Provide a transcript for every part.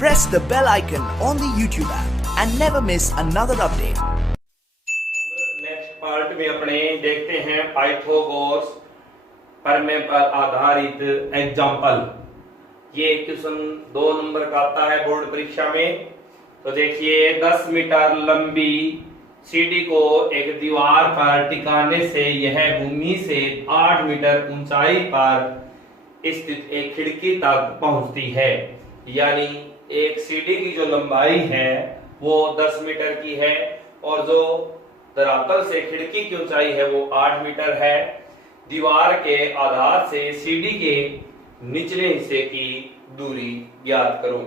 press the bell icon on the YouTube app and never miss another update. Next part में अपने देखते हैं Pythagoras प्रमेय पर आधारित एग्जाम्पल। ये क्वेश्चन 2 नंबर का आता है बोर्ड परीक्षा में। तो देखिए 10 मीटर लंबी सीढ़ी को एक दीवार पर टिकाने से यह भूमि से 8 मीटर ऊंचाई पर स्थित एक खिड़की तक पहुंचती है। यानी एक सीढ़ी की जो लंबाई है वो 10 मीटर की है और जो धरातल से खिड़की की ऊंचाई है वो 8 मीटर है। दीवार के आधार से सीढ़ी के निचले हिस्से की दूरी ज्ञात करो।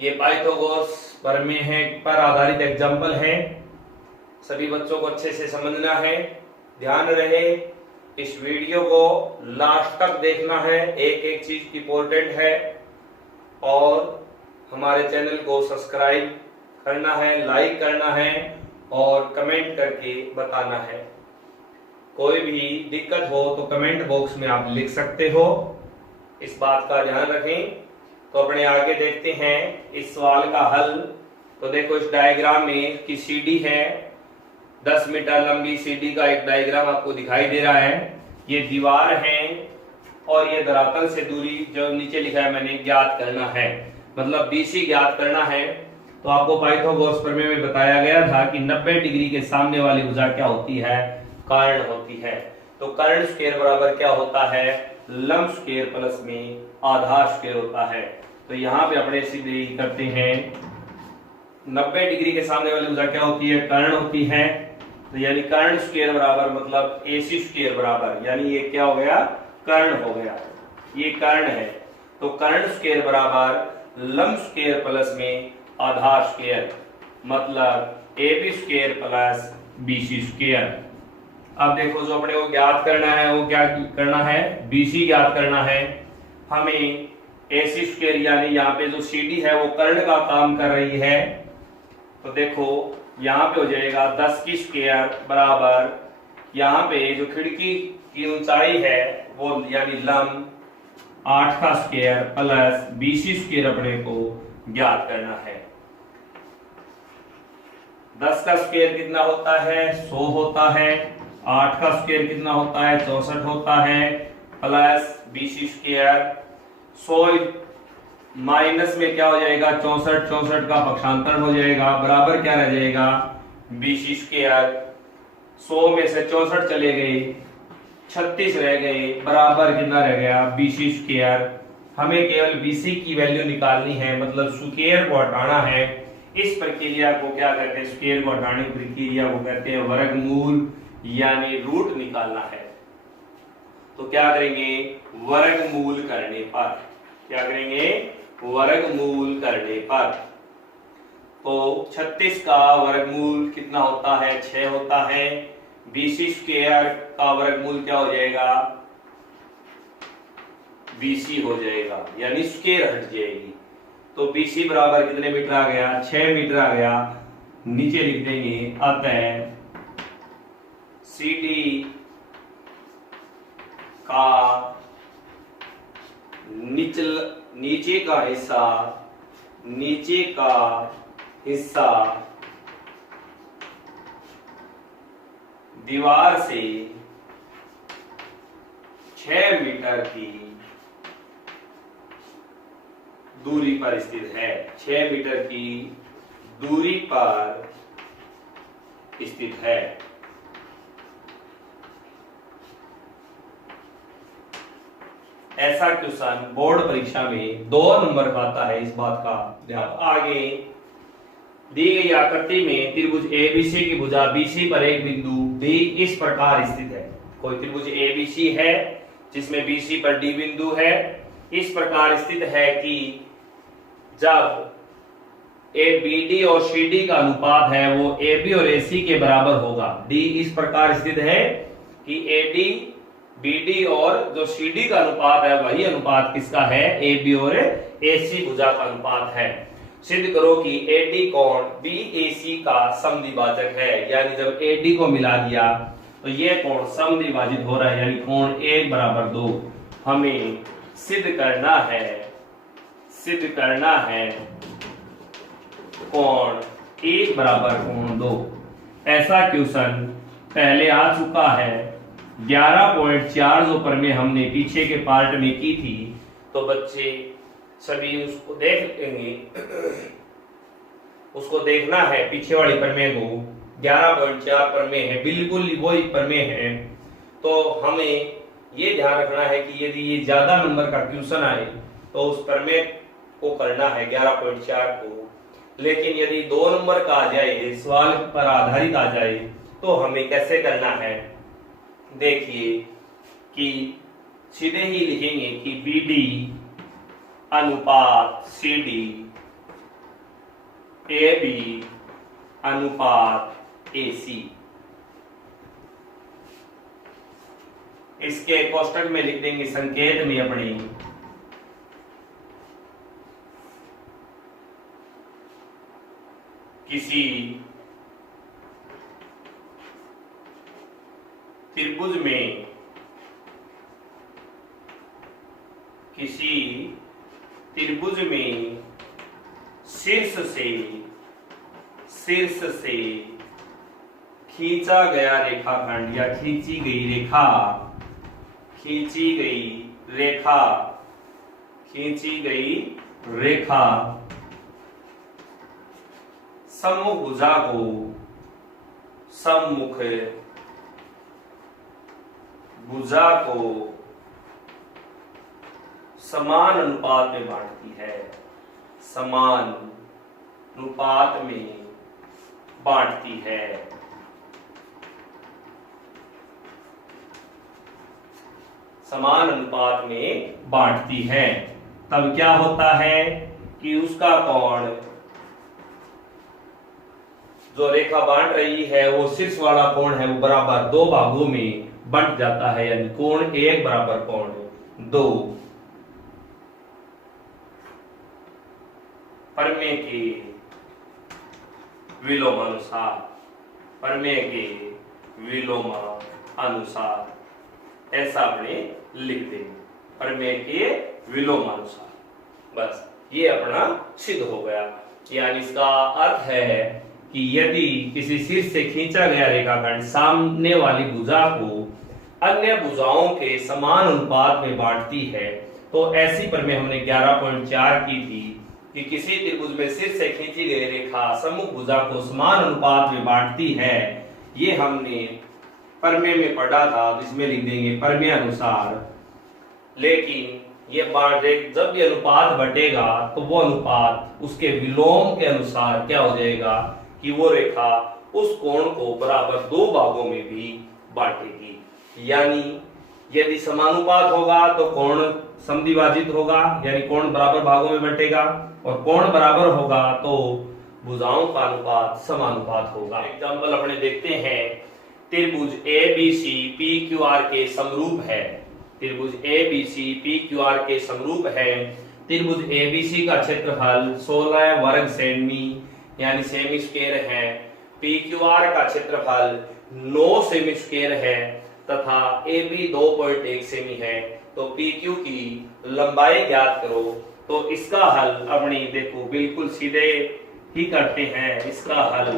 ये पाइथागोरस प्रमेय है पर आधारित एग्जाम्पल है। सभी बच्चों को अच्छे से समझना है। ध्यान रहे इस वीडियो को लास्ट तक देखना है, एक एक चीज इंपॉर्टेंट है। और हमारे चैनल को सब्सक्राइब करना है, लाइक करना है और कमेंट करके बताना है। कोई भी दिक्कत हो तो कमेंट बॉक्स में आप लिख सकते हो, इस बात का ध्यान रखें। तो अपने आगे देखते हैं इस सवाल का हल। तो देखो इस डायग्राम में की सीढ़ी है, 10 मीटर लंबी सीढ़ी का एक डायग्राम आपको दिखाई दे रहा है। ये दीवार है और ये धरातल से दूरी जो नीचे लिखा है मैंने ज्ञात करना है, मतलब BC ज्ञात करना है। तो आपको पाइथागोरस प्रमेय में बताया गया था कि 90 डिग्री के सामने वाली भुजा क्या होती है, कर्ण होती है। तो कर्ण स्क्वायर बराबर क्या होता है, लंब स्क्वायर प्लस में आधार स्क्वायर होता है। तो यहाँ पे अपने सीधे करते हैं 90 डिग्री के सामने वाली भुजा क्या होती है, कर्ण होती है। तो यानी कर्ण स्क्वायर बराबर मतलब AC स्क्वायर बराबर, यानी ये क्या हो गया, कर्ण हो गया, ये कर्ण है। तो कर्ण स्क्वायर बराबर लंब स्क्वायर प्लस में आधार स्क्वायर, मतलब AB square plus BC square. अब देखो जो अपने को ज्ञात करना है वो क्या करना है, BC ज्ञात करना है। हमें AC स्क्वायर यानी यहाँ पे जो CD है वो कर्ण का काम कर रही है। तो देखो यहाँ पे हो जाएगा 10 की स्क्वायर बराबर यहाँ पे जो खिड़की की ऊंचाई है वो यानी लंब 8 का स्क्वायर प्लस BC स्क्वायर अपने को ज्ञात करना है। 10 का स्क्वायर कितना होता है, 100 होता है। 8 का स्क्वायर कितना होता है, 64 होता है, प्लस BC स्क्वायर 100 माइनस में क्या हो जाएगा, 64, 64 का पक्षांतर हो जाएगा, बराबर क्या रह जाएगा, BC स्क्वायर। 100 में से 64 चले गए, 36 रह गए, बराबर कितना रह गया, BC स्क्वायर। हमें केवल BC की वैल्यू निकालनी है, मतलब स्क्वायर को हटाना है। इस प्रक्रिया को क्या कहते हैं, स्क्वायर को हटाने की प्रक्रिया को कहते हैं वर्गमूल, यानी रूट निकालना है। तो क्या करेंगे, वर्गमूल करने पर, क्या करेंगे, वर्गमूल करने पर। तो 36 का वर्गमूल कितना होता है, 6 होता है। BC स्क्वायर का वर्गमूल क्या हो जाएगा, BC हो जाएगा, यानी स्क्वायर हट जाएगी। तो BC बराबर कितने मीटर आ गया, 6 मीटर आ गया। नीचे लिख देंगे अतः CD का नीचे का हिस्सा दीवार से 6 मीटर की दूरी पर स्थित है, 6 मीटर की दूरी पर स्थित है। ऐसा क्वेश्चन बोर्ड परीक्षा में 2 नंबर का आता है, इस बात का ध्यान। आगे दी गई आकृति में त्रिभुज ABC की भुजा BC पर एक बिंदु D इस प्रकार स्थित है। कोई त्रिभुज ABC है जिसमें BC पर D बिंदु है, इस प्रकार स्थित है कि जब ABD और CD का अनुपात है वो AB और AC के बराबर होगा। D इस प्रकार स्थित है कि AD BD और जो CD का अनुपात है वही अनुपात किसका है, AB और AC भुजा का अनुपात है। सिद्ध करो कि AD कोण BAC का समद्विभाजक है। यानी जब AD को मिला दिया तो ये कोण समद्विभाजित हो रहा है, यानी कोण 1 बराबर 2। हमें सिद्ध करना है सिद्ध करना है कोण 1 बराबर कोण 2। ऐसा क्वेश्चन पहले आ चुका है 11.4 जो प्रमेय हमने पीछे के पार्ट में की थी, तो बच्चे सभी उसको देख लेंगे। उसको देखना है पीछे वाली प्रमेय को, 11.4 प्रमेय है, बिल्कुल वही प्रमेय है। तो हमें ये ध्यान रखना है कि यदि ये ज्यादा नंबर का क्वेश्चन आए तो उस प्रमेय को करना है 11.4 को, लेकिन यदि 2 नंबर का आ जाए, सवाल पर आधारित आ जाए, तो हमें कैसे करना है। देखिए कि सीधे ही लिखेंगे कि BD अनुपात CD, AB अनुपात AC। इसके कोष्टक में लिख देंगे संकेत में अपने किसी त्रिभुज में शीर्ष से खींचा गया रेखाखंड या खींची गई रेखा सम्मुख भुजा को समान अनुपात में बांटती है। समान अनुपात में बांटती है। समान अनुपात में बांटती है। तब क्या होता है कि उसका कोण, जो रेखा बांट रही है वो शीर्ष वाला कोण है, वो बराबर 2 भागों में बंट जाता है, यानी कोण 1 बराबर कोण 2। प्रमेय के विलोमानुसार ऐसा अपने लिख देंगे, प्रमेय के विलोमानुसार। बस ये अपना सिद्ध हो गया। यानी इसका अर्थ है कि यदि किसी शीर्ष से खींचा गया रेखाखंड सामने वाली भुजा को अन्य भुजाओं के समान अनुपात में बांटती है, तो ऐसी प्रमेय हमने 11.4 की थी कि किसी त्रिभुज में शीर्ष से खींची गई रेखा सम्मुख भुजा को समान अनुपात में बांटती है। ये हमने प्रमेय में पढ़ा था, इसमें लिख देंगे प्रमेय अनुसार। लेकिन ये जब ये अनुपात बटेगा तो वो अनुपात उसके विलोम के अनुसार क्या हो जाएगा कि वो रेखा उस कोण को बराबर 2 भागों में भी बांटेगी। यानी यदि समानुपात होगा तो कोण समद्विभाजित होगा, यानी कोण बराबर भागों में बंटेगा, और कोण बराबर होगा तो भुजाओं का अनुपात समानुपात होगा। एग्जाम्पल अपने देखते हैं, त्रिभुज ABC PQR के समरूप है। त्रिभुज ABC PQR के समरूप है। त्रिभुज ABC का क्षेत्रफल 16 वर्ग सेमी यानी सेमी स्क्वायर है। PQR का क्षेत्रफल 9 सेमी स्क्वायर है तथा AB 2.1 सेमी है। तो PQ की लंबाई ज्ञात करो। तो इसका हल अपनी देखो बिल्कुल सीधे ही करते हैं। इसका हल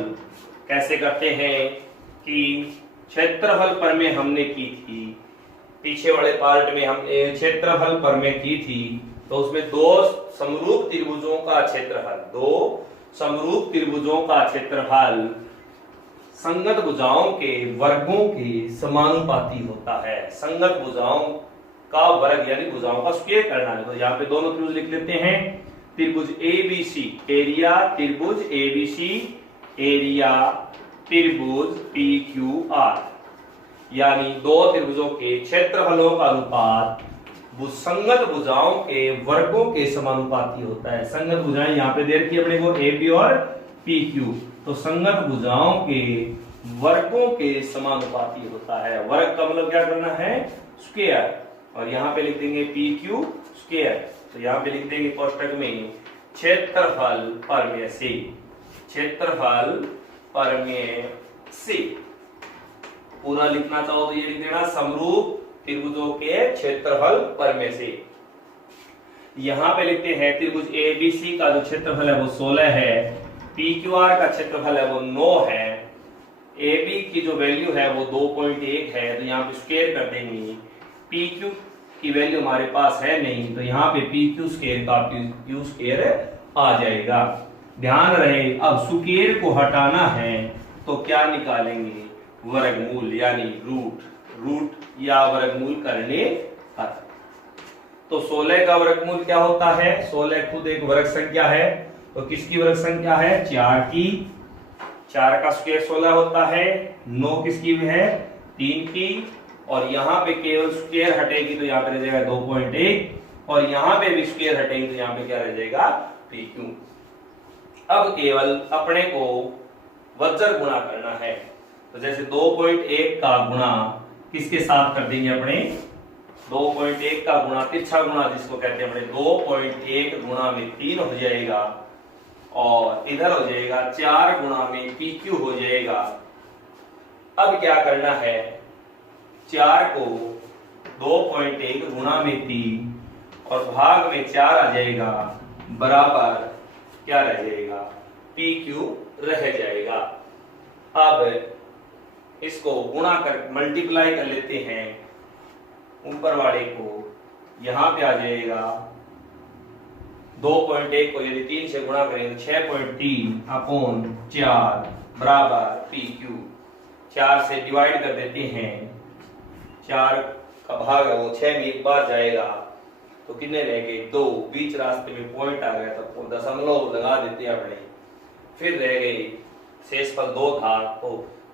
कैसे करते हैं कि क्षेत्रफल प्रमेय हमने की थी, पीछे वाले पार्ट में हमने क्षेत्रफल प्रमेय की थी, तो उसमें 2 समरूप त्रिभुजों का क्षेत्रफल संगत भुजाओं के वर्गों के समानुपाती होता है। संगत भुजाओं का वर्ग यानी भुजाओं का स्क्वायर करना है। तो यहाँ पे दोनों त्रिभुज लिख लेते हैं। त्रिभुज ABC एरिया, त्रिभुज ABC एरिया, त्रिभुज PQR, यानी 2 त्रिभुजों के क्षेत्रफलों का अनुपात संगत भुजाओं के वर्गों के समानुपाती होता है। संगत भुजाएं यहाँ पे दे रखी है अपने को AB और PQ, तो संगत भुजाओं के वर्गों के समानुपाती होता है। वर्ग का मतलब क्या करना है, स्क्वायर, और यहाँ पे लिख देंगे PQ स्क्वायर। तो यहाँ पे लिख देंगे कोष्टक में क्षेत्रफल प्रमेय से, क्षेत्रफल प्रमेय से। पूरा लिखना चाहो तो ये लिख देना समरूप त्रिभुजों के क्षेत्रफल प्रमेय से। यहाँ पे लिखते हैं त्रिभुज एबीसी का जो क्षेत्रफल है वो 16 है, PQR का क्षेत्रफल है वो 9 है, AB की जो वैल्यू है वो 2.1 है, तो यहाँ पे स्क्वायर कर देंगे। PQ की वैल्यू हमारे पास है नहीं, तो यहाँ पे PQ स्क्वायर का PQ स्क्वायर आ जाएगा। ध्यान रहे अब स्क्वायर को हटाना है तो क्या निकालेंगे, वर्गमूल यानी रूट या वर्गमूल करने पर। तो 16 का वर्गमूल क्या होता है, 16 खुद एक वर्ग संख्या है, तो किसकी वर्ग संख्या है, 4 की। 4 का स्क्वायर 16 होता है, 9 किसकी है, 3 की, और यहाँ पे केवल स्क्वायर हटेगी तो यहाँ पे रह जाएगा 2.1, और यहाँ पे भी स्क्वायर हटेगी तो यहाँ पे क्या रह जाएगा, PQ। अब केवल अपने को वज्र गुणा करना है, तो जैसे 2.1 का गुणा किसके साथ कर देंगे अपने, 2.1 का गुणा तिरछा गुणा जिसको कहते हैं अपने, 2.1 गुणा में 3 हो जाएगा, और इधर हो जाएगा 4 गुणा में PQ हो जाएगा। अब क्या करना है, 4 को 2.1 गुणा में 3 और भाग में 4 आ जाएगा, बराबर क्या रह जाएगा, PQ रह जाएगा। अब इसको गुणा कर मल्टीप्लाई कर लेते हैं, ऊपर वाले को यहां पे आ जाएगा, 2.1 को यदि 3 से गुणा करें तो 6.3 अपॉन 4 बराबर PQ। 4 से डिवाइड कर देते हैं, 4 का भाग है वो 6 में एक बार जाएगा, तो कितने रह गए, 2, बीच रास्ते में पॉइंट आ गया तो दशमलव लगा देते हैं अपने, फिर रह गए शेषफल 2 था, तो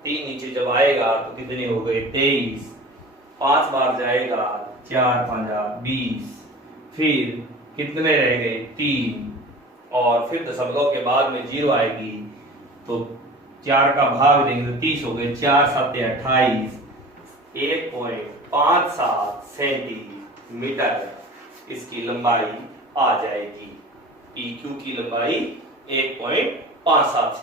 3 नीचे जब आएगा तो कितने हो गए, 23, 5 बार जाएगा, 4 5 20, फिर कितने रह गए, 3, और फिर दशमलव के बाद में 0 आएगी, तो 4 का भाग देंगे तो 30 हो गए, 4 7 28, 1.57 सेंटीमीटर इसकी लंबाई आ जाएगी। PQ की लंबाई 1.57